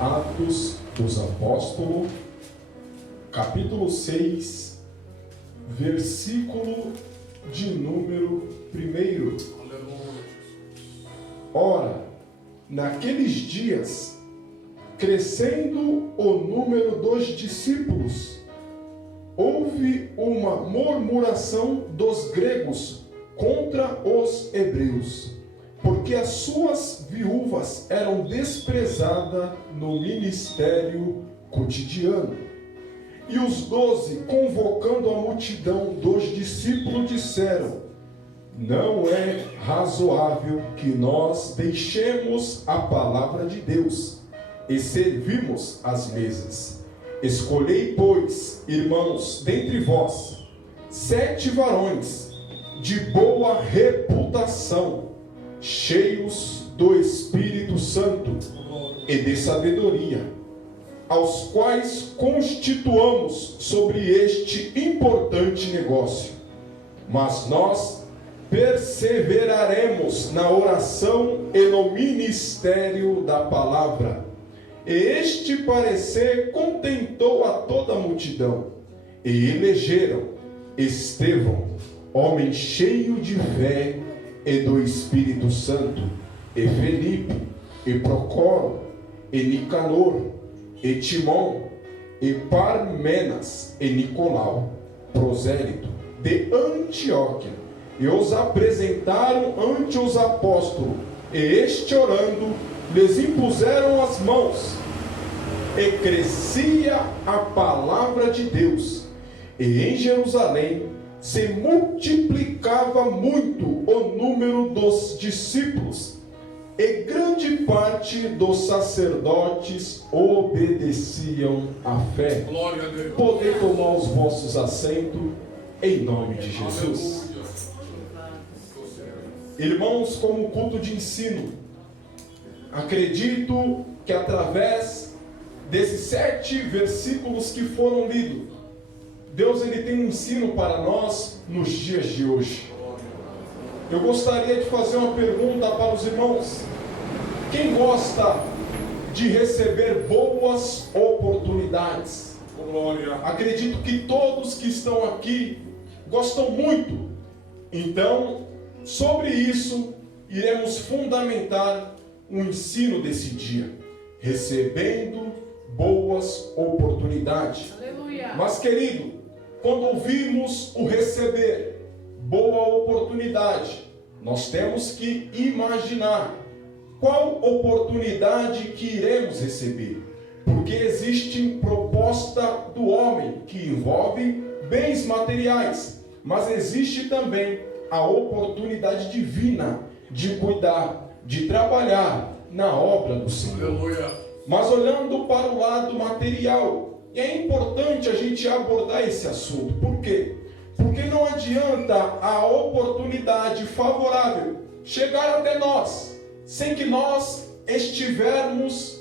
Atos dos Apóstolos, capítulo 6, versículo de número 1. Ora, naqueles dias, crescendo o número dos discípulos, houve uma murmuração dos gregos contra os hebreus, porque as suas viúvas eram desprezadas no ministério cotidiano. E os 12, convocando a multidão dos discípulos, disseram: não é razoável que nós deixemos a palavra de Deus e servimos as mesas. Escolhei, pois, irmãos, dentre vós, 7 varões de boa reputação, cheios do Espírito Santo e de sabedoria, aos quais constituamos sobre este importante negócio. Mas nós perseveraremos na oração e no ministério da palavra. E este parecer contentou a toda a multidão, e elegeram Estevão, homem cheio de fé e do Espírito Santo, e Felipe, e Procoro, e Nicanor, e Timão, e Parmenas, e Nicolau, prosélito, de Antioquia, e os apresentaram ante os apóstolos, e este, orando, lhes impuseram as mãos, e crescia a palavra de Deus, e em Jerusalém se multiplicava muito o número dos discípulos, e grande parte dos sacerdotes obedeciam à fé. Glória a Deus. Poder tomar os vossos assentos em nome de Jesus. Irmãos, como culto de ensino, acredito que através desses 7 versículos que foram lidos, Deus ele tem um ensino para nós nos dias de hoje. Eu gostaria de fazer uma pergunta para os irmãos: quem gosta de receber boas oportunidades? Glória. Acredito que todos que estão aqui gostam muito. Então, sobre isso, iremos fundamentar o ensino desse dia, recebendo boas oportunidades. Aleluia. Mas, querido, quando ouvimos o receber boa oportunidade, nós temos que imaginar qual oportunidade que iremos receber, porque existe proposta do homem que envolve bens materiais, mas existe também a oportunidade divina de cuidar, de trabalhar na obra do Senhor. Aleluia. Mas olhando para o lado material, é importante a gente abordar esse assunto. Por quê? Porque não adianta a oportunidade favorável chegar até nós sem que nós estivermos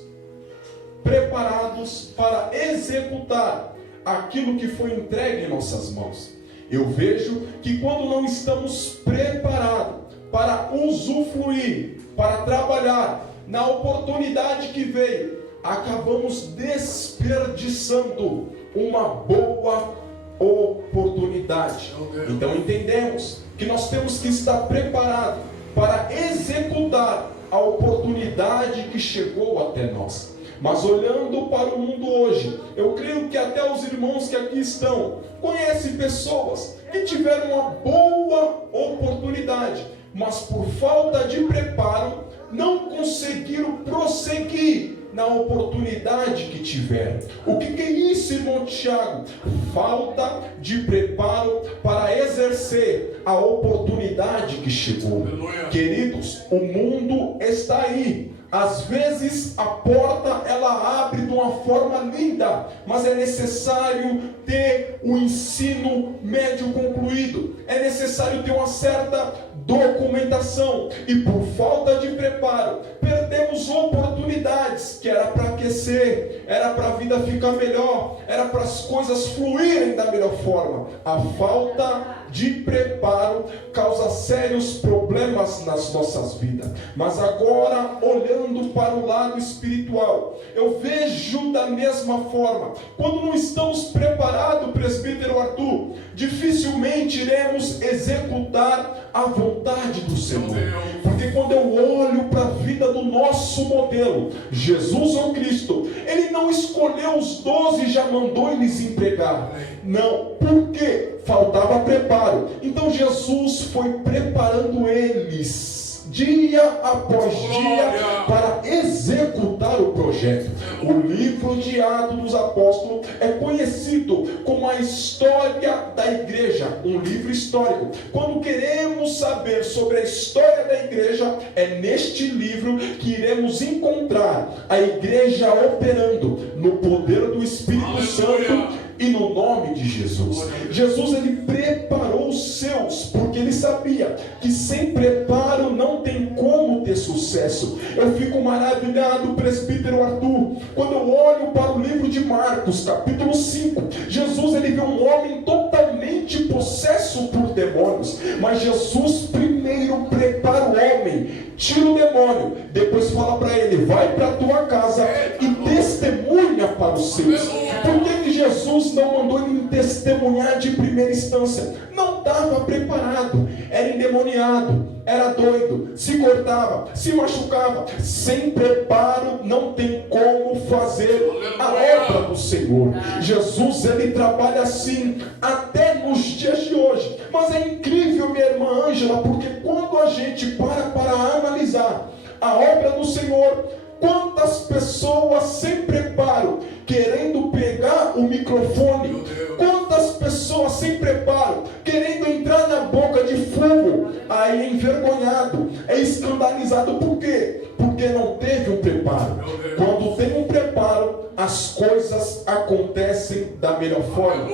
preparados para executar aquilo que foi entregue em nossas mãos. Eu vejo que quando não estamos preparados para usufruir, para trabalhar na oportunidade que veio, acabamos desperdiçando uma boa oportunidade. Então entendemos que nós temos que estar preparados para executar a oportunidade que chegou até nós. Mas olhando para o mundo hoje, eu creio que até os irmãos que aqui estão conhecem pessoas que tiveram uma boa oportunidade, mas por falta de preparo não conseguiram prosseguir na oportunidade que tiveram. O que é isso, irmão Tiago? Falta de preparo para exercer a oportunidade que chegou. Aleluia. Queridos, o mundo está aí. Às vezes a porta ela abre de uma forma linda, mas é necessário ter o ensino médio concluído, é necessário ter uma certa documentação, e por falta de preparo perdemos oportunidades que era para aquecer, era para a vida ficar melhor, era para as coisas fluírem da melhor forma. A falta de preparo causa sérios problemas nas nossas vidas. Mas agora, olhando para o lado espiritual, eu vejo da mesma forma. Quando não estamos preparados, presbítero Arthur, dificilmente iremos executar a vontade do Senhor. Porque quando eu olho para a vida do nosso modelo, Jesus ou Cristo, Ele não escolheu os 12 e já mandou eles empregar. Não, porque faltava preparo. Então Jesus foi preparando eles dia após dia para executar o projeto. O livro de Atos dos Apóstolos é conhecido como a história da igreja, um livro histórico. Quando queremos saber sobre a história da igreja, é neste livro que iremos encontrar a igreja operando no poder do Espírito Santo e no nome de Jesus. Jesus, ele preparou os seus, porque ele sabia que sem preparo não tem como ter sucesso. Eu fico maravilhado, presbítero Arthur, quando eu olho para o livro de Marcos, capítulo 5. Jesus, ele vê um homem totalmente possesso por demônios, mas Jesus primeiro prepara o homem, tira o demônio, depois fala para ele: vai para a tua casa e testemunha para os seus. Por que Jesus não mandou ele testemunhar de primeira instância? Não estava preparado, era endemoniado, era doido, se cortava, se machucava. Sem preparo não tem como fazer a obra do Senhor. Jesus, ele trabalha assim até nos dias de hoje. Mas é incrível, minha irmã Ângela, porque quando a gente para analisar a obra do Senhor, quantas pessoas sem preparo, querendo pegar o microfone, quantas pessoas sem preparo, querendo entrar na boca de fogo, aí é envergonhado, é escandalizado. Por quê? Porque não teve um preparo. Quando tem um preparo, as coisas acontecem da melhor forma.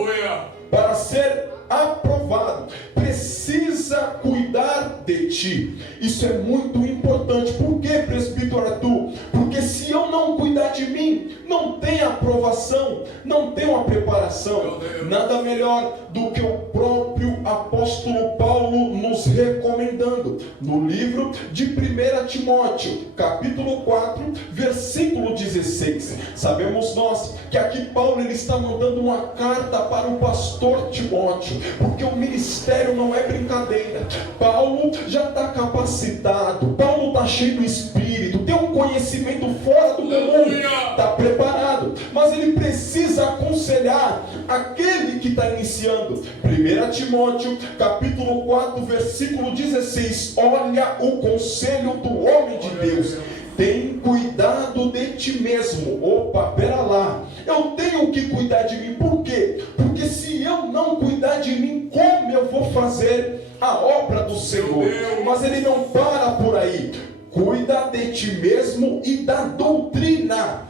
Para ser aprovado, precisa cuidar de ti. Isso é muito importante. Por que, presbítero Arthur? Porque se eu não cuidar de mim, não tem aprovação, não tem uma preparação. Nada melhor do que o próprio apóstolo Paulo nos recomendando no livro de 1 Timóteo, capítulo 4, versículo 16. Sabemos nós que aqui Paulo, ele está mandando uma carta para o pastor Timóteo, porque o ministério não é brincadeira. Paulo já está capacitado, Paulo está cheio do Espírito, tem um conhecimento fora do comum, está preparado, mas ele precisa aconselhar aquele que está iniciando. 1 Timóteo, capítulo 4, versículo 16. Olha o conselho do homem de Deus: tem cuidado de ti mesmo. Opa, pera lá, eu tenho que cuidar de mim. Por quê? Porque se eu não cuidar de mim, como eu vou fazer a obra do Senhor? Mas ele não para por aí. Cuida de ti mesmo e da doutrina.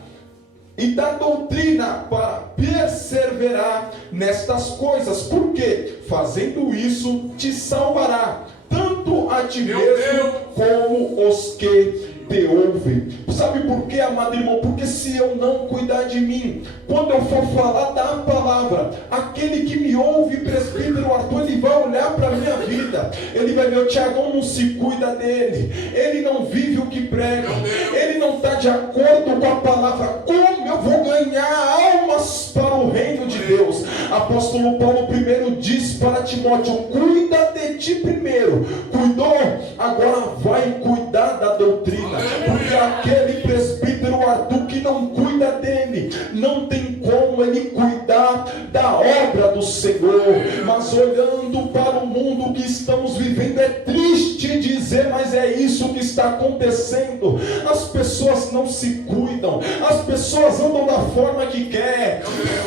Para perseverar nestas coisas. Por quê? Fazendo isso, te salvará, tanto a ti mesmo como os que te ouvem. Sabe por quê, amado irmão? Porque se eu não cuidar de mim, quando eu for falar da palavra, aquele que me ouve, presbítero Arthur, ele vai olhar para a minha vida, ele vai ver: o Tiagão não se cuida dele, ele não vive o que prega, ele não está de acordo com a palavra. Como eu vou ganhar almas para o reino de Deus? Apóstolo Paulo primeiro diz para Timóteo: cuida de ti primeiro. Cuidou, agora vai cuidar da doutrina. Porque aquele presbítero Arthur que não cuida dele, não tem como ele cuidar da obra do Senhor. Mas olhando para o mundo que estamos vivendo, é triste dizer, mas é isso que está acontecendo. As pessoas não se cuidam, as pessoas andam da forma que quer,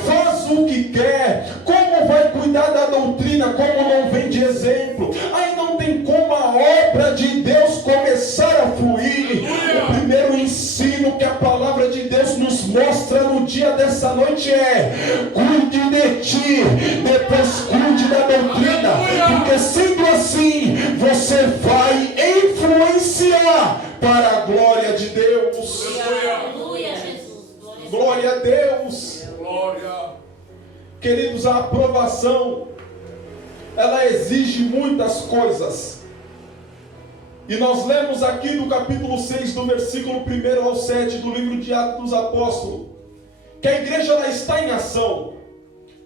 faz o que quer. Como vai cuidar da doutrina, como não vem de exemplo? Aí não tem como a obra de Deus começar a fluir. O primeiro ensino que a palavra de Deus nos mostra no dia dessa noite é: cuide de ti, depois cuide da doutrina, porque sendo assim, você vai influenciar para a glória de Deus. Glória a Deus. Queridos, a aprovação ela exige muitas coisas. E nós lemos aqui no capítulo 6, do versículo 1 ao 7 do livro de Atos dos Apóstolos, que a igreja ela está em ação.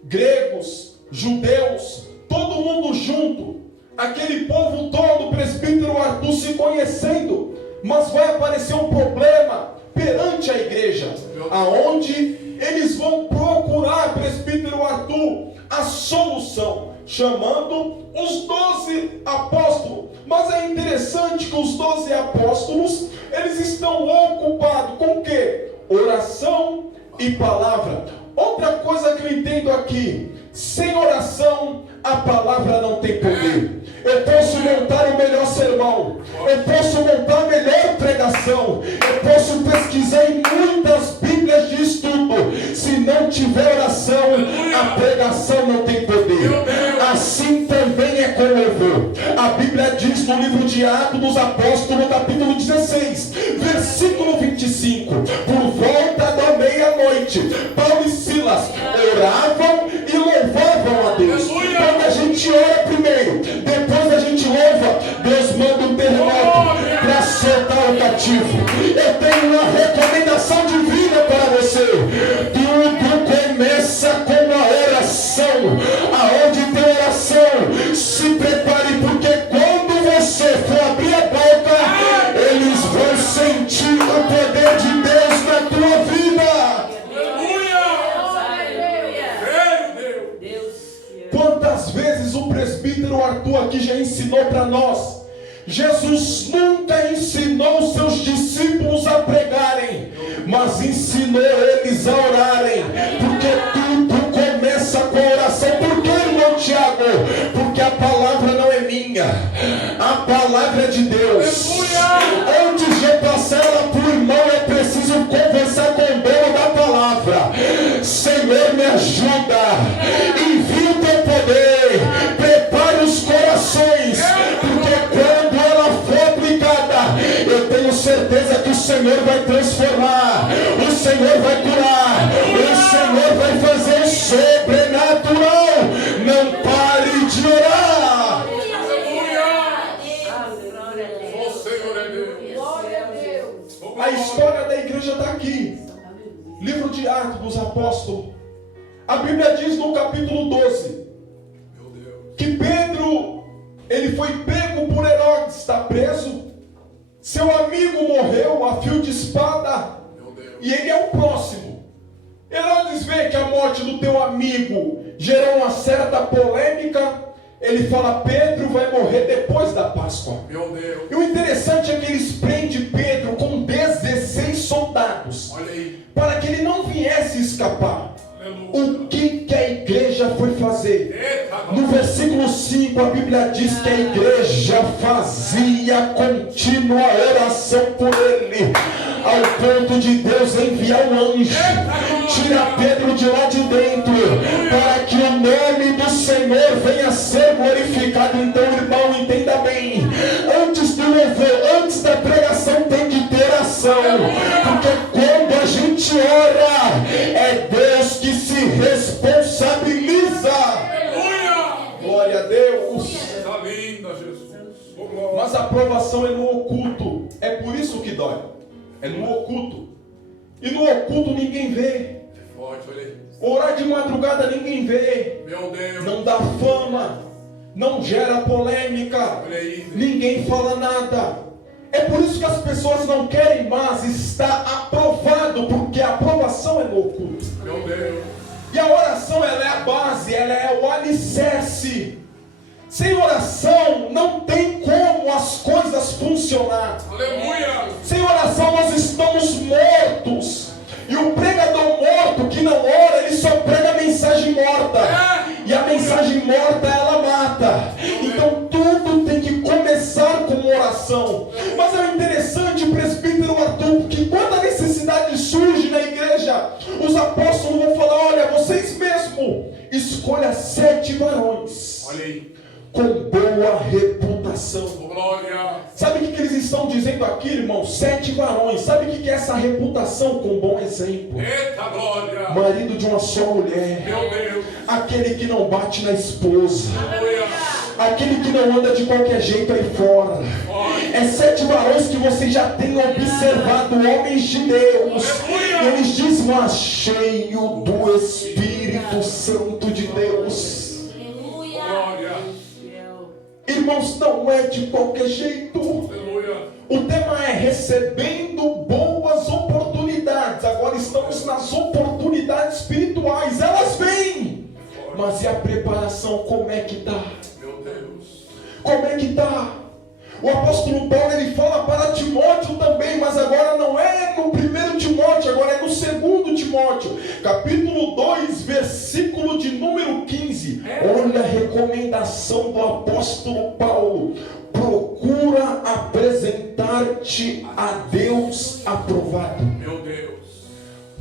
Gregos, judeus, todo mundo junto, aquele povo todo, o presbítero Arthur se conhecendo. Mas vai aparecer um problema perante a igreja, aonde eles vão procurar, presbítero Arthur, a solução, chamando os 12 apóstolos. Mas é interessante que os 12 apóstolos, eles estão ocupados com o quê? Oração e palavra. Outra coisa que eu entendo aqui: sem oração, a palavra não tem poder. Eu posso montar o melhor sermão, eu posso montar a melhor pregação, eu posso pesquisar em muitas bíblias de estudo. Se não tiver oração, a pregação não tem poder. Assim também é com o louvor. A Bíblia diz no livro de Atos dos Apóstolos, capítulo 16, versículo 25: por volta da meia-noite, Paulo e Silas oravam e louvavam a Deus. Quando a gente ora primeiro, depois a gente louva, Deus manda um terremoto para soltar o cativo. Eu tenho uma recomendação divina para você: tudo começa com a oração. Aonde tem oração, se prepare, porque quando você for abrir a boca, eles vão sentir o poder de Deus na tua vida. Quantas vezes o presbítero Arthur aqui já ensinou para nós? Jesus nunca ensinou seus discípulos a pregarem, mas ensinou eles a orarem, porque tudo começa com a oração. Por que, irmão Tiago? Porque a palavra não é minha, a palavra é de Deus. Antes de eu passar ela para o irmão, eu preciso conversar com o dono da palavra. Senhor, me ajuda, envia o teu poder, prepare os corações, porque quando ela for aplicada, eu tenho certeza que o Senhor vai transformar, o Senhor vai curar, o Senhor vai fazer sobrenatural. Não pare de orar. A história da igreja está aqui, livro de Atos dos Apóstolos. A Bíblia diz no capítulo 12 que Pedro, ele foi pego por Herodes, está preso. Seu amigo morreu a fio de espada, e ele é o próximo. Herodes vê que a morte do teu amigo gerou uma certa polêmica. Ele fala: Pedro vai morrer depois da Páscoa. Meu Deus. E o interessante é que eles prendem Pedro com 16 soldados, para que ele não viesse escapar. O que a igreja foi fazer? No versículo 5, a Bíblia diz que a igreja fazia contínua oração por ele, ao ponto de Deus enviar um anjo, tira Pedro de lá de dentro, para que o nome do Senhor venha a ser glorificado. Então, irmão, entenda bem: antes do louvor, antes da pregação, tem que ter ação, porque quando a gente ora, é Deus que se responsabiliza. Glória a Deus. Mas a aprovação é no oculto. É por isso que dói. É no oculto. E no oculto ninguém vê. Orar de madrugada ninguém vê. Não dá fama, não gera polêmica, ninguém fala nada. É por isso que as pessoas não querem, mas está aprovado, porque a aprovação é no oculto. E a oração, ela é a base, ela é o alicerce. Sem oração não tem como as coisas funcionar. Aleluia. Sem oração nós estamos mortos. E o pregador morto que não ora, ele só prega mensagem morta. E a mensagem morta, ela mata. Então tudo tem que começar com oração. Mas é interessante, presbítero Arthur, que quando a necessidade surge na igreja, os apóstolos vão falar: olha, vocês mesmo escolha 7 varões. Olha aí. Com boa reputação. Glória. Sabe o que eles estão dizendo aqui, irmão? 7 varões. Sabe o que é essa reputação? Com bom exemplo. Eita, glória. Marido de uma só mulher. Meu Deus. Aquele que não bate na esposa. Aleluia. aquele que não anda de qualquer jeito aí fora. É 7 varões que você já tem observado, homens de Deus. Eles dizem, mas cheio do Espírito Santo de Deus. Irmãos, não é de qualquer jeito. O tema é recebendo boas oportunidades. Agora estamos nas oportunidades espirituais. Elas vêm. Mas e a preparação, como é que está? Como é que está? O apóstolo Paulo, ele fala para Timóteo também, mas agora não é no 1 Timóteo, agora é no 2 Timóteo, capítulo 2, versículo de número 15. Olha a recomendação do apóstolo Paulo: procura apresentar-te a Deus aprovado. Meu Deus.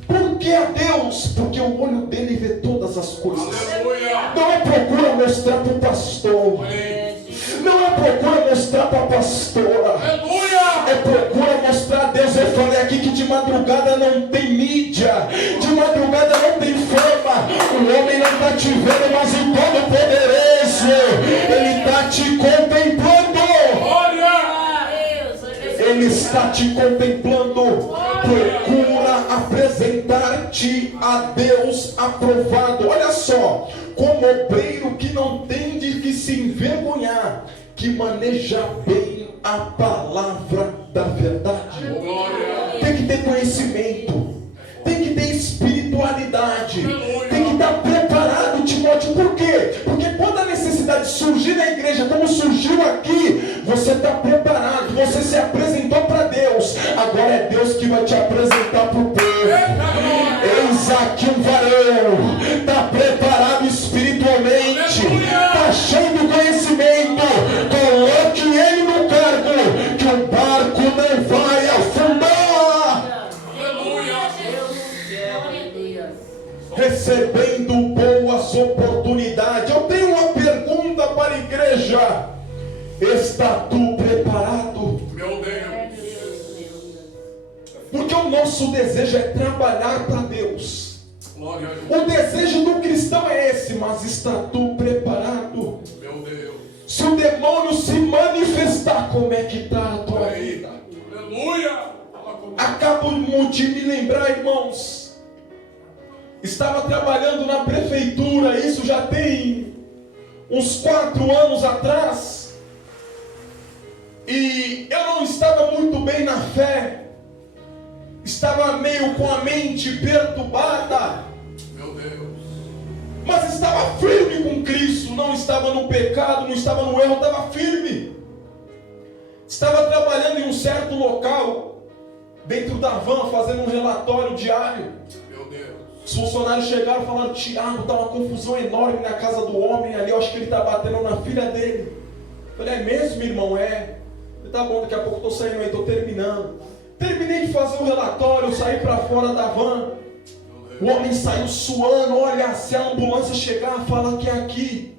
Por que a Deus? Porque o olho dele vê todas as coisas. Aleluia. Não é procura mostrar para o pastor. Não é procura mostrar para a pastora. Aleluia. É procura mostrar a Deus. Eu falei aqui que de madrugada não tem mídia, de madrugada não tem fama. O homem não está te vendo, mas o Todo-Poderoso, Ele está te contemplando. Ele está te contemplando. Procura apresentar-te a Deus aprovado. Olha só, como obreiro que não tem de que se envergonhar, que maneja bem a palavra da verdade. Tem que ter conhecimento, tem que ter espiritualidade, tem que estar preparado, Timóteo. Por quê? Porque quando a necessidade surgir na igreja, como surgiu aqui, você está preparado, você se apresentou para Deus. Agora é Deus que vai te apresentar para o povo. Eis aqui um varão, está preparado espiritualmente, está cheio de conhecimento. Coloque ele no cargo, que o barco não vai afundar. Recebendo boas oportunidades. Eu tenho uma pergunta para a igreja: está tu preparado? Meu Deus. Porque o nosso desejo é trabalhar para Deus. Glória a O Deus. desejo do cristão é esse, mas está tu preparado? Meu Deus. Se o demônio se manifestar, como é que está a tua vida? Aleluia. Acabo de me lembrar, irmãos, estava trabalhando na prefeitura, isso já tem uns 4 anos atrás, e eu não estava muito bem na fé, estava meio com a mente perturbada, Meu Deus. mas estava firme com Cristo, não estava no pecado, não estava no erro, estava firme. Estava trabalhando em um certo local, dentro da van, fazendo um relatório diário. Meu Deus. Os funcionários chegaram e falaram: Tiago, está uma confusão enorme na casa do homem ali, eu acho que ele está batendo na filha dele. Eu falei: é mesmo, irmão? É. Eu falei: tá bom, daqui a pouco eu estou saindo aí, estou terminando. Terminei de fazer o relatório, saí para fora da van. O homem saiu suando. Olha, se a ambulância chegar, fala que é aqui.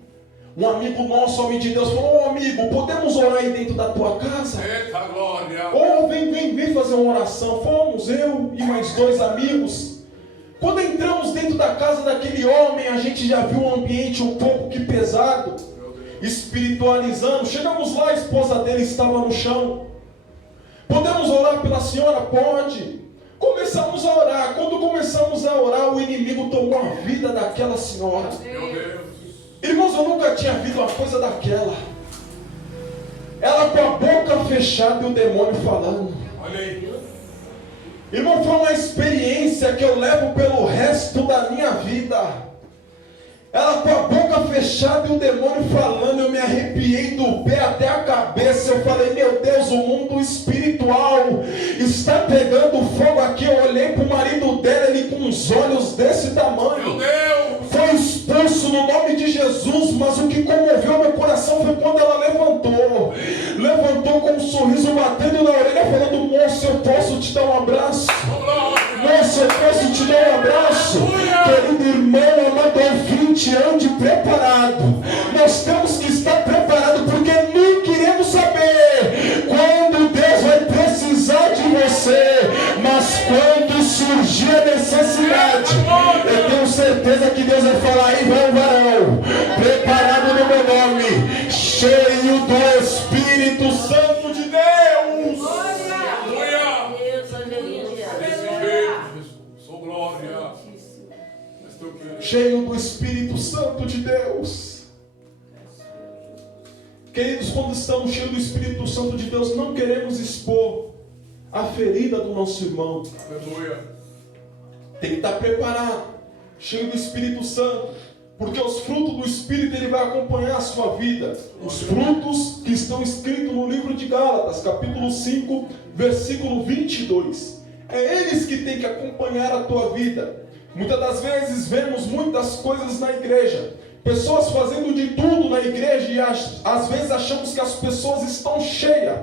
Um amigo nosso, homem de Deus, falou: ô amigo, podemos orar aí dentro da tua casa? Eita glória. Ô, vem fazer uma oração. Fomos, eu e mais 2 amigos. Quando entramos dentro da casa daquele homem, a gente já viu um ambiente um pouco que pesado, espiritualizando. Chegamos lá, a esposa dele estava no chão. Podemos orar pela senhora? Pode. Começamos a orar. Quando começamos a orar, o inimigo tomou a vida daquela senhora. Meu Deus. Irmãos, eu nunca tinha visto uma coisa daquela. Ela com a boca fechada e o demônio falando. Olha aí. Irmão, foi uma experiência que eu levo pelo resto da minha vida. Ela com a boca fechada e o demônio falando, eu me arrepiei do pé até a cabeça. Eu falei: meu Deus, o mundo espiritual está pegando fogo aqui. Eu olhei para o marido dela, ele com os olhos desse tamanho. Meu Deus. Foi expulso no nome de Jesus, mas o que comoveu meu coração foi quando ela levantou. Levantou com um sorriso batendo na orelha, falando: moço, eu posso te dar um abraço? Moço, eu posso te dar um abraço? Querido irmão, amado ouvinte, ande preparado. Nós temos que estar preparados, porque nem queremos saber quando Deus vai precisar de você, mas quando surgir a necessidade, eu tenho certeza que Deus vai falar: aí vai um varão, preparado no meu nome, cheio do Espírito Santo de Deus. Queridos, quando estamos cheios do Espírito Santo de Deus, não queremos expor a ferida do nosso irmão. Aleluia. Tem que estar preparado, cheio do Espírito Santo, porque os frutos do Espírito ele vai acompanhar a sua vida. Os frutos que estão escritos no livro de Gálatas, capítulo 5, versículo 22. É eles que têm que acompanhar a tua vida. Muitas das vezes vemos muitas coisas na igreja, pessoas fazendo de tudo na igreja, e às vezes achamos que as pessoas estão cheias.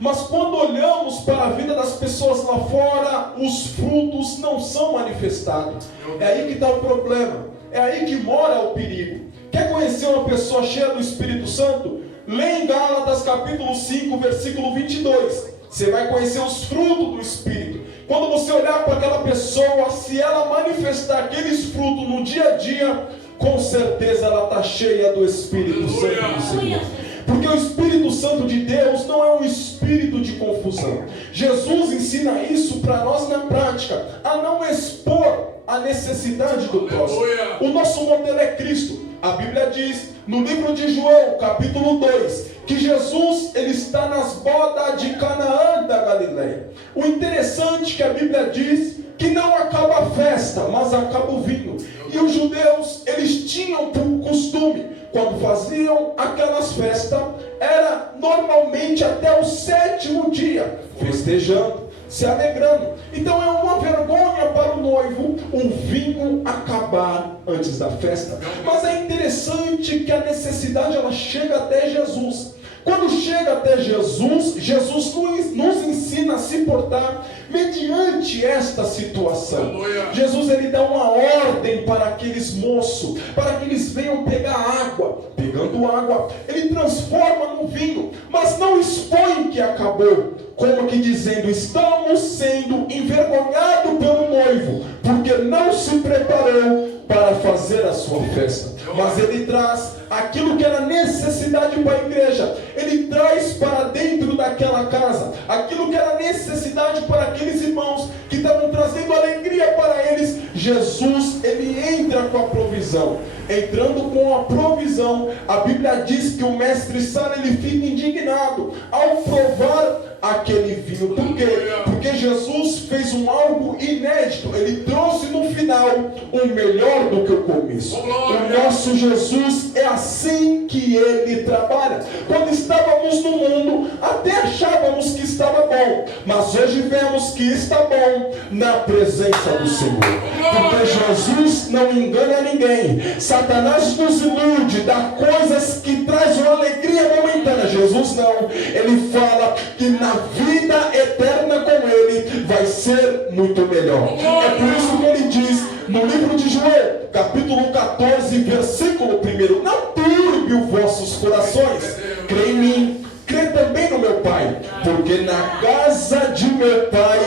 Mas quando olhamos para a vida das pessoas lá fora, os frutos não são manifestados. É aí que está o problema. É aí que mora o perigo. Quer conhecer uma pessoa cheia do Espírito Santo? Lê em Gálatas capítulo 5, versículo 22. Você vai conhecer os frutos do Espírito. Quando você olhar para aquela pessoa, se ela manifestar aqueles frutos no dia a dia, com certeza ela está cheia do Espírito Santo do Senhor. Porque o Espírito Santo de Deus não é um espírito de confusão. Jesus ensina isso para nós na prática, a não expor a necessidade do próximo. O nosso modelo é Cristo. A Bíblia diz no livro de João, capítulo 2, que Jesus ele está nas bodas de Canaã da Galileia. O interessante é que a Bíblia diz que não acaba a festa, mas acaba o vinho. E os judeus, eles tinham por costume, quando faziam aquelas festas, era normalmente até o 7º dia, festejando, se alegrando. Então é uma vergonha para o noivo o vinho acabar antes da festa. Mas é interessante que a necessidade ela chega até Jesus. Quando chega até Jesus, Jesus nos ensina a se portar mediante esta situação. Jesus ele dá uma ordem para aqueles moços, para que eles venham pegar água. Pegando água, ele transforma no vinho, mas não expõe que acabou, como que dizendo, estamos sendo envergonhados pelo noivo, porque não se preparou para fazer a sua festa. Mas ele traz aquilo que era necessidade para a igreja, ele traz para dentro daquela casa, aquilo que era necessidade para aqueles irmãos que estavam trazendo alegria para eles. Jesus, ele entra com a provisão. Entrando com a provisão, a Bíblia diz que o mestre Sara ele fica indignado ao provar aquele vinho. Por quê? Porque Jesus fez algo inédito. Ele trouxe no final o melhor do que o começo. O nosso Jesus é assim que ele trabalha. Quando estávamos no mundo, até achávamos que estava bom, mas hoje vemos que está bom na presença do Senhor. Porque Jesus não engana ninguém. Satanás nos ilude, dá coisas que trazem uma alegria momentânea. Jesus não. Ele fala que na vida eterna com ele vai ser muito melhor. É por isso que ele diz no livro de João, capítulo 14, versículo 1: não turbe os vossos corações, crê em mim, crê também no meu Pai, porque na casa de meu Pai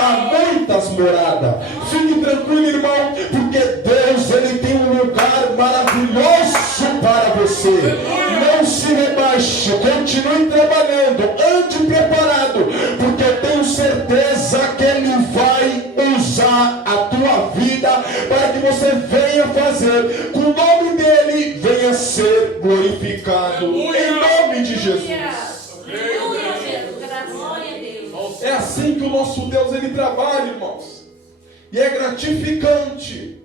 há muitas moradas. Fique tranquilo, irmão, porque Deus ele tem um lugar maravilhoso para você. Não se rebaixe, continue trabalhando, ande preparado, porque eu tenho certeza que ele vai usar a tua vida para que você venha fazer, com o nome dele venha ser glorificado. Em nome de Jesus. É assim que o nosso Deus ele trabalha, irmãos. E é gratificante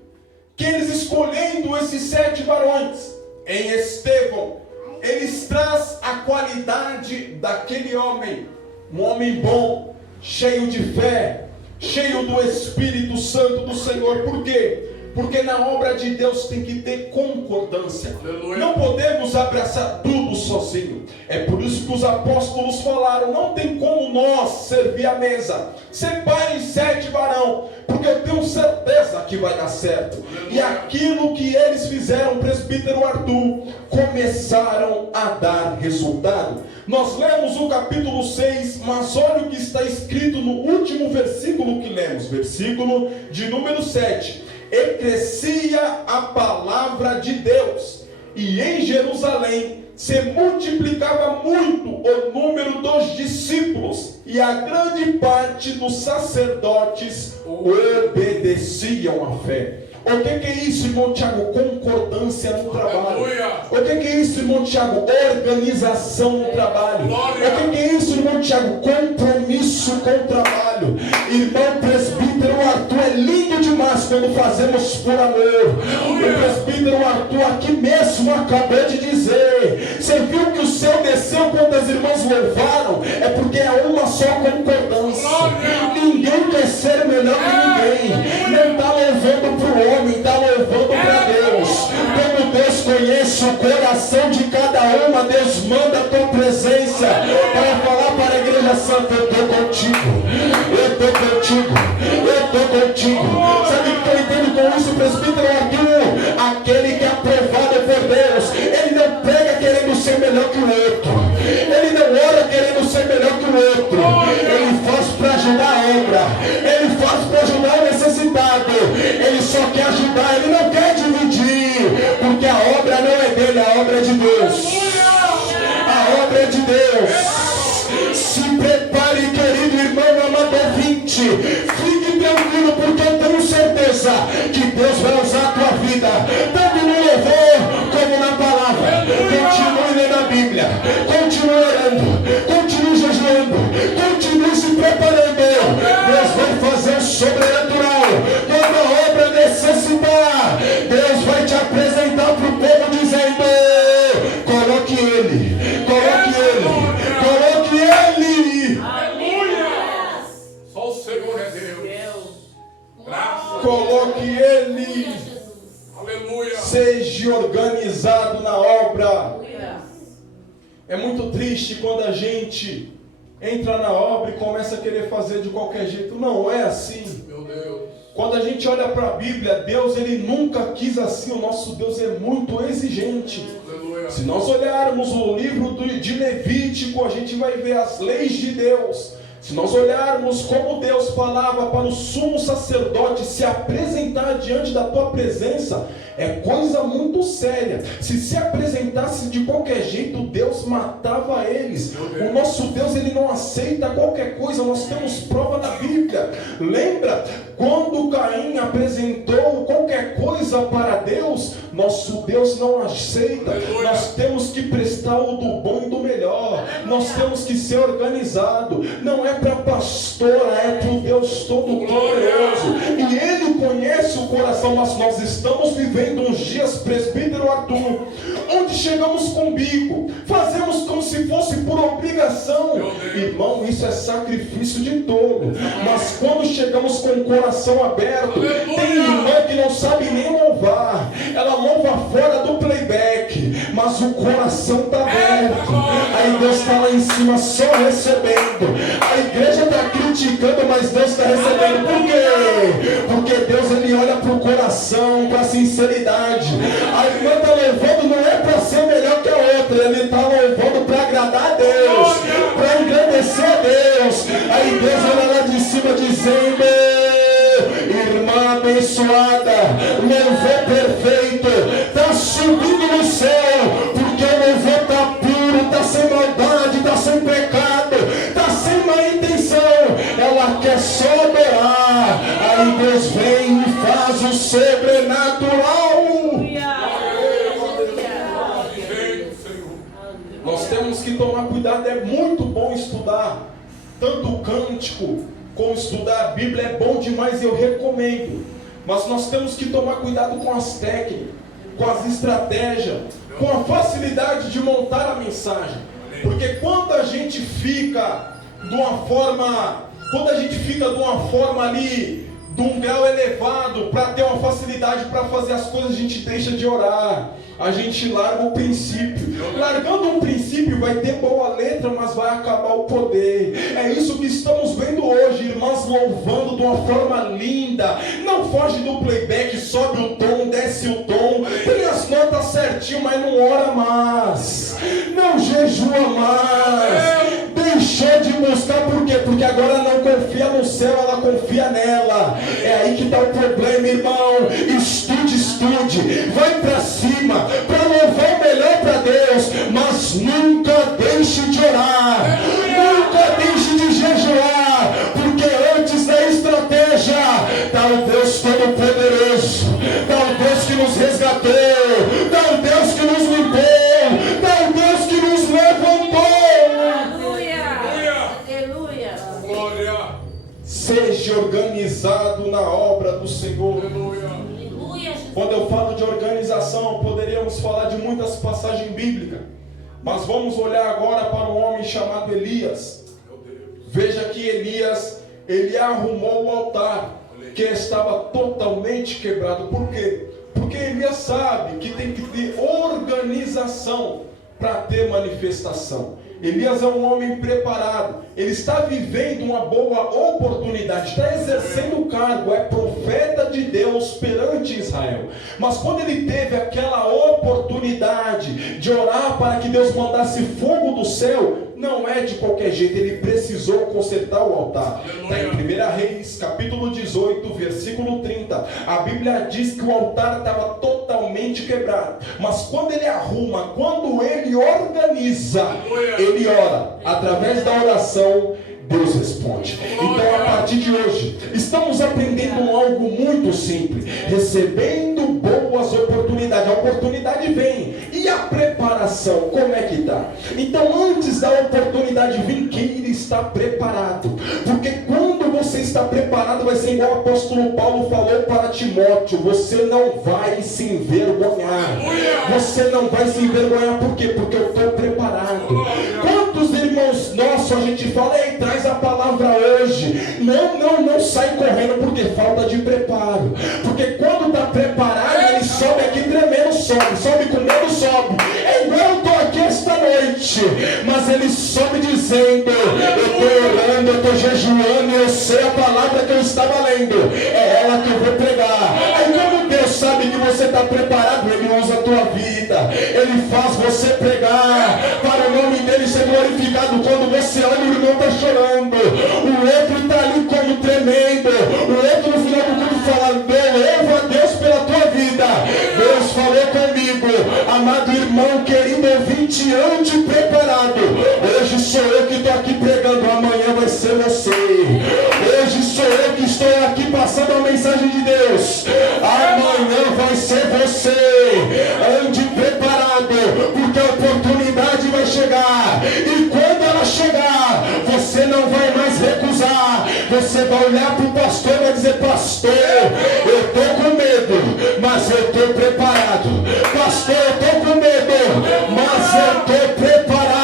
que eles, escolhendo esses 7 varões em Estevão, eles trazem a qualidade daquele homem, um homem bom, cheio de fé, cheio do Espírito Santo do Senhor. Por quê? Porque na obra de Deus tem que ter concordância. Aleluia. Não podemos abraçar tudo sozinho. É por isso que os apóstolos falaram: não tem como nós servir a mesa. Separem 7 varão, porque eu tenho certeza que vai dar certo. Aleluia. E aquilo que eles fizeram, presbítero Arthur, começaram a dar resultado. Nós lemos o capítulo 6, mas olha o que está escrito no último versículo que lemos, versículo de número 7. E crescia a palavra de Deus, e em Jerusalém se multiplicava muito o número dos discípulos, e a grande parte dos sacerdotes obedeciam à fé. O que é isso, irmão Tiago? Concordância no trabalho. Aleluia. O que é isso, irmão Tiago? Organização no trabalho. Glória. O que é isso, irmão Tiago? Compromisso com o trabalho. Irmão presbítero Arthur, é lindo demais quando fazemos por amor. O presbítero Arthur aqui mesmo acabou de dizer. Você viu que o céu desceu quando as irmãs louvaram? É porque é uma só concordância. Ninguém quer ser melhor que ninguém. Não está louvando para o homem, está louvando para Deus. Como Deus conhece o coração de cada uma, Deus manda a tua presença para falar para a igreja santa: eu estou contigo, eu estou contigo, eu estou contigo. Sabe o que eu entendo com isso, presbítero Arthur? Aquele que é aprovado por Deus, ele não prega querendo ser melhor que o outro, ele não ora querendo ser melhor que o outro, ele faz para ajudar a obra, ele faz para ajudar o necessitado, ele só quer ajudar, ele não quer dividir, porque a obra não é dele, a obra é de Deus. A obra é de Deus. Se prepare, querido irmão amado ouvinte, fique tranquilo, porque eu tenho certeza que Deus vai usar a tua vida, tanto no louvor como na palavra. Continue lendo a Bíblia, continue orando, continue jejuando, continue se preparando. Deus vai fazer o sobrenatural. Quando a obra necessitar, Deus vai te apresentar para o povo dizendo: coloque ele, coloque ele, coloque ele. Aleluia. Só o Senhor é Deus. Graças. Coloque ele. Aleluia. Seja organizado na obra. É muito triste quando a gente entra na obra e começa a querer fazer de qualquer jeito. Não é assim. Meu Deus. Quando a gente olha para a Bíblia, Deus ele nunca quis assim. O nosso Deus é muito exigente. Aleluia. Se nós olharmos o livro de Levítico, a gente vai ver as leis de Deus. Se nós olharmos como Deus falava para o sumo sacerdote se apresentar diante da tua presença, é coisa muito séria. Se apresentasse de qualquer jeito, Deus matava eles. O nosso Deus ele não aceita qualquer coisa. Nós temos prova na Bíblia. Lembra quando Caim apresentou qualquer coisa para Deus? Nosso Deus não aceita. Nós temos que prestar o do bom e do melhor. Nós temos que ser organizado. Não é para pastora, é para o Deus Todo-Poderoso. E Ele conhece o coração. Mas nós estamos vivendo uns dias, presbítero Arthur, onde chegamos com bico, fazemos como se fosse por obrigação. Irmão, isso é sacrifício de tolo. Mas quando chegamos com o coração aberto, tem irmã que não sabe nem louvar, ela louva fora do playback, mas o coração está aberto. Aí Deus está lá em cima só recebendo. A igreja está criticando, mas Deus está recebendo. Por quê? Porque Deus ele olha para o coração, para a sinceridade. A irmã está louvando não é para ser melhor que a outra, ele está louvando para agradar a Deus, para engrandecer a Deus. Aí Deus olha lá de cima dizendo: irmã abençoada, louvor perfeito, está subindo no céu, porque o louvor está puro, está sem maldade, está sem pecado, está sem má intenção, ela quer só adorar. Aí Deus vem e faz o sobrenatural. Nós temos que tomar cuidado. É muito bom estudar tanto o cântico como estudar a Bíblia, é bom demais, eu recomendo. Mas nós temos que tomar cuidado com as técnicas, com as estratégias, com a facilidade de montar a mensagem. Porque quando a gente fica de uma forma ali, de um grau elevado, para ter uma facilidade para fazer as coisas, a gente deixa de orar, a gente larga o princípio. Largando um princípio, vai ter boa letra, mas vai acabar o poder. É isso que estamos vendo hoje, irmãs louvando de uma forma linda, não foge do playback, sobe o tom, desce o tom, tem as notas certinho, mas não ora mais, não jejua mais, deixou de buscar. Por quê? Porque agora não confia no céu, ela confia nela. É aí que está o problema, irmão. Estude, vai para cima, para louvar o melhor para Deus, mas poderoso, dá o Deus que nos resgatou, dá o Deus que nos limpou, dá o Deus que nos levantou. Aleluia. Glória. Seja organizado na obra do Senhor. Aleluia. Quando eu falo de organização, poderíamos falar de muitas passagens bíblicas, mas vamos olhar agora para um homem chamado Elias. Veja que Elias, ele arrumou o altar que estava totalmente quebrado. Por quê? Porque Elias sabe que tem que ter organização para ter manifestação. Elias é um homem preparado, ele está vivendo uma boa oportunidade, está exercendo o cargo, é profeta de Deus perante Israel. Mas quando ele teve aquela oportunidade de orar para que Deus mandasse fogo do céu, não é de qualquer jeito, ele precisou consertar o altar. Está em 1 Reis, capítulo 18, versículo 30. A Bíblia diz que o altar estava totalmente quebrado. Mas quando ele arruma, quando ele organiza, ele ora. Através da oração, Deus responde. Então, a partir de hoje, estamos aprendendo algo muito simples. Recebendo boas oportunidades. A oportunidade vem. E a preparação, como é que está? Então, antes da oportunidade vir, queira estar preparado. Porque quando você está preparado, vai ser igual o apóstolo Paulo falou para Timóteo: você não vai se envergonhar. Você não vai se envergonhar. Por quê? Porque eu estou preparado. Quantos irmãos nossos a gente fala: ei, traz a palavra hoje. Não sai correndo porque falta de preparo. Porque quando está preparado, ele sobe aqui tremendo, sobe com medo, sobe. É igual eu estou aqui esta noite, mas ele sobe dizendo: eu estou orando, eu estou jejuando, eu sei a palavra que eu estava lendo, é ela que eu vou pregar. Aí quando Deus sabe que você está preparado, ele usa a tua vida, ele faz você pregar para o nome dele ser glorificado. Quando você olha, o irmão está chorando, o outro está ali como tremendo, o outro no final do culto falando: louva a Deus pela tua vida. Deus falou comigo, amado irmão, querido ouvinte, ande preparado. Hoje sou eu que estou aqui pregando, amanhã vai ser você. Hoje sou eu que estou aqui passando a mensagem de Deus, amanhã vai ser você. Ande preparado, porque a oportunidade vai chegar, e quando ela chegar, você não vai mais recusar. Você vai olhar para o pastor e vai dizer: pastor, eu estou com medo, mas eu estou preparado. Pastor, eu estou com medo, mas eu estou preparado.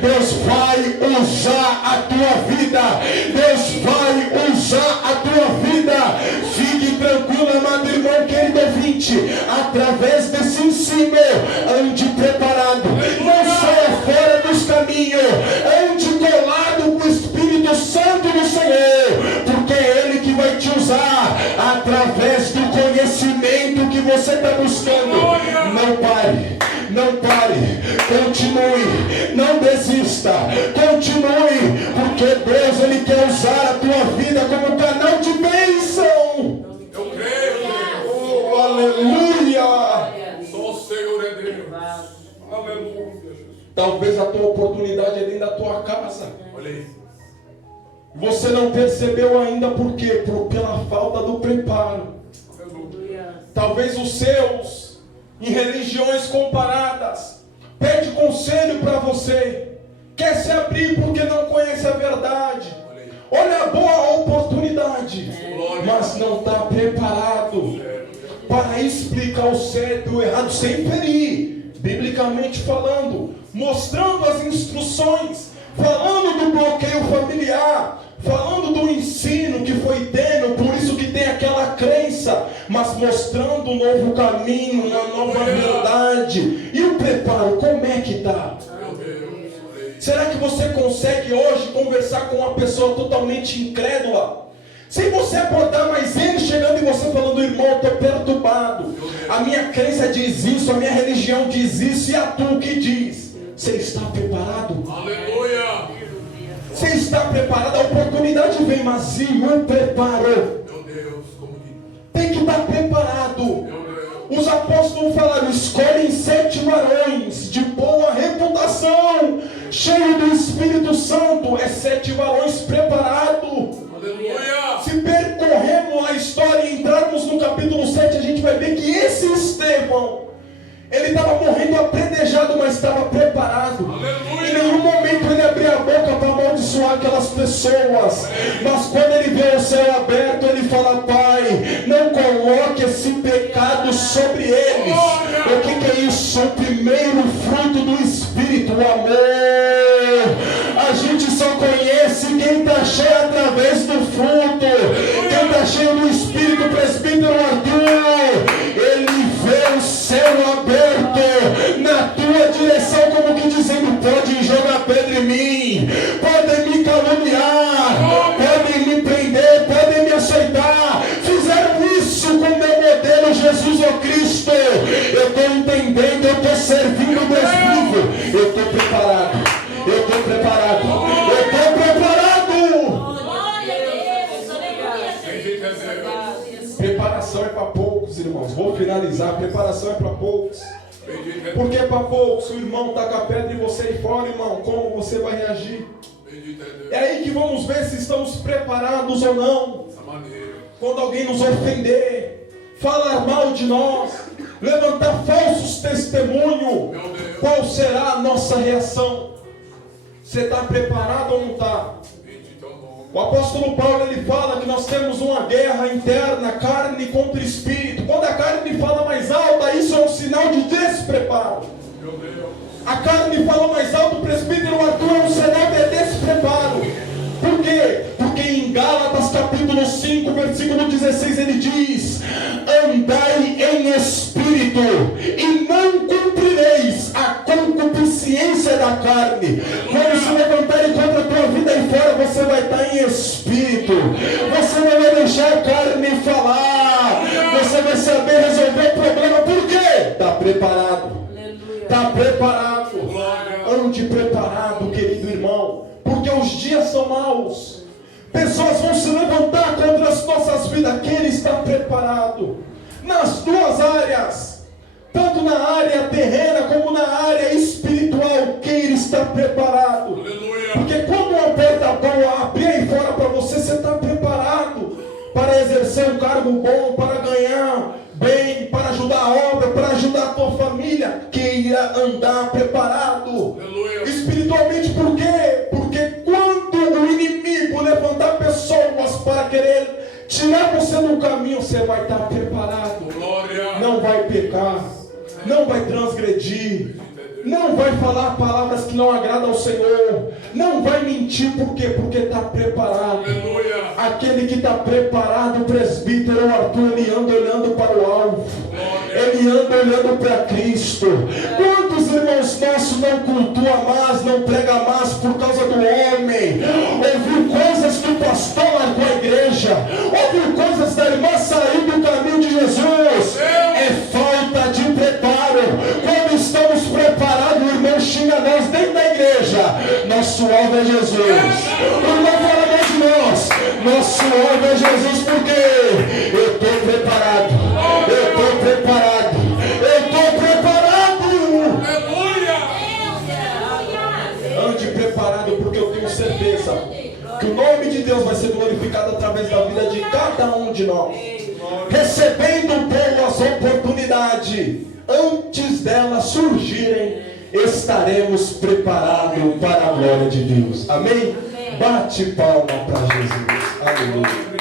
Deus vai usar a tua vida. Deus vai usar a tua vida. Fique tranquilo, amado irmão, querido ouvinte. Através desse ensino, ande preparado. Não saia fora dos caminhos. Ande colado com o Espírito Santo do Senhor, porque é Ele que vai te usar através do conhecimento que você está buscando. Não pare, não pare, continue, não desista, continue, porque Deus, Ele quer usar a tua vida como canal de bênção. Eu creio. Oh, aleluia. Só o Senhor é Deus. Aleluia. Talvez a tua oportunidade é dentro da tua casa. Olha aí. Você não percebeu ainda, por quê? Pela falta do preparo. Talvez os seus, em religiões comparadas, pede conselho para você, quer se abrir porque não conhece a verdade. Olha a boa oportunidade, mas não está preparado para explicar o certo e o errado sem ferir, biblicamente falando, mostrando as instruções, falando do bloqueio familiar, falando do ensino que foi tendo, por isso que tem aquela crença, mas mostrando um novo caminho, uma nova verdade. E o preparo, como é que está? Será que você consegue hoje conversar com uma pessoa totalmente incrédula? Sem você abordar, mas ele chegando e você falando: irmão, eu estou perturbado, a minha crença diz isso, a minha religião diz isso, e a tu que diz? Você está preparado? Aleluia. Você está preparado? A oportunidade vem, mas e o preparo? Meu Deus, como que... Tem que estar preparado. Meu Deus. Os apóstolos falaram: escolhem 7 varões de boa reputação, cheio do Espírito Santo. É 7 varões preparados. Aleluia. Se percorrermos a história e entrarmos no capítulo 7 vai ver que esse Estevão, ele estava morrendo apredejado, mas estava preparado. Aleluia. Em nenhum momento ele abria a boca para amaldiçoar aquelas pessoas. Mas quando ele vê o céu aberto, ele fala: Pai, não coloque esse pecado sobre eles. O que é isso? O primeiro fruto do Espírito, o amor. A gente só conhece quem está cheio através do fruto. Quem está cheio do Espírito, presbítero Arthur, ele vê o céu aberto na tua direção, como que dizendo: podem jogar pedra em mim, podem me caluniar, podem me prender, podem me açoitar. Fizeram isso com meu modelo Jesus ou Cristo. Eu estou entendendo, eu estou servindo Deus vivo. Eu estou preparado, eu estou preparado, eu estou preparado. Glória a Deus. Preparação é para poucos, irmãos. Vou finalizar. Preparação é para poucos. Por que para poucos? O irmão está com a pedra e você aí fora, irmão. Como você vai reagir? É aí que vamos ver se estamos preparados ou não. Quando alguém nos ofender, falar mal de nós, levantar falsos testemunhos, qual será a nossa reação? Você está preparado ou não está? O apóstolo Paulo, ele fala que nós temos uma guerra interna, carne contra espírito. Quando a carne fala mais alta, isso é um sinal de despreparo. A carne fala mais alto, o presbítero Arthur, é um sinal de despreparo. Por quê? Porque em Gálatas capítulo 5, versículo 16, ele diz: andai em espírito e não cumprireis a concupiscência da carne. Quando se levantarem contra a tua vida aí fora, você vai estar em espírito. Você não vai deixar a carne falar. Você vai saber resolver o problema. Por quê? Está preparado. Está preparado. Ande preparado, querido irmão. Porque os dias são maus. Pessoas vão se levantar contra as nossas vidas. Quem está preparado? Nas duas áreas, tanto na área terrena como na área espiritual, quem está preparado? Aleluia. Porque quando uma porta boa abrir aí fora para você, você está preparado para exercer um cargo bom, para ganhar bem, para ajudar a obra, para ajudar a tua família. Queira andar preparado. Aleluia. Espiritualmente, por quê? Porque quando o inimigo levantar pessoas para querer tirar você do caminho, você vai estar preparado. Glória. Não vai pecar, não vai transgredir, não vai falar palavras que não agradam ao Senhor, não vai mentir. Por quê? Porque está preparado. Aleluia. Aquele que está preparado, o presbítero Arthur, ele anda olhando para o alvo, ele anda olhando para Cristo. Quantos irmãos nossos não cultuam mais, não pregam mais por causa do homem? Ouviu coisas que o pastor largou a igreja, ouviu coisas da irmã sair do caminho de Jesus. É falta de preparo. Quando estamos preparados, o irmão xinga nós dentro da igreja. Nosso alvo é Jesus. O irmão fala mais de nós. Nosso alvo é Jesus, porque eu estou preparado. Eu estou preparado. Eu estou preparado. Aleluia. Ande preparado, porque eu tenho certeza que o nome de Deus vai ser glorificado através da vida de cada um de nós. Recebendo boas oportunidades, antes delas surgirem, estaremos preparados para a glória de Deus. Amém? Bate palma para Jesus. Aleluia.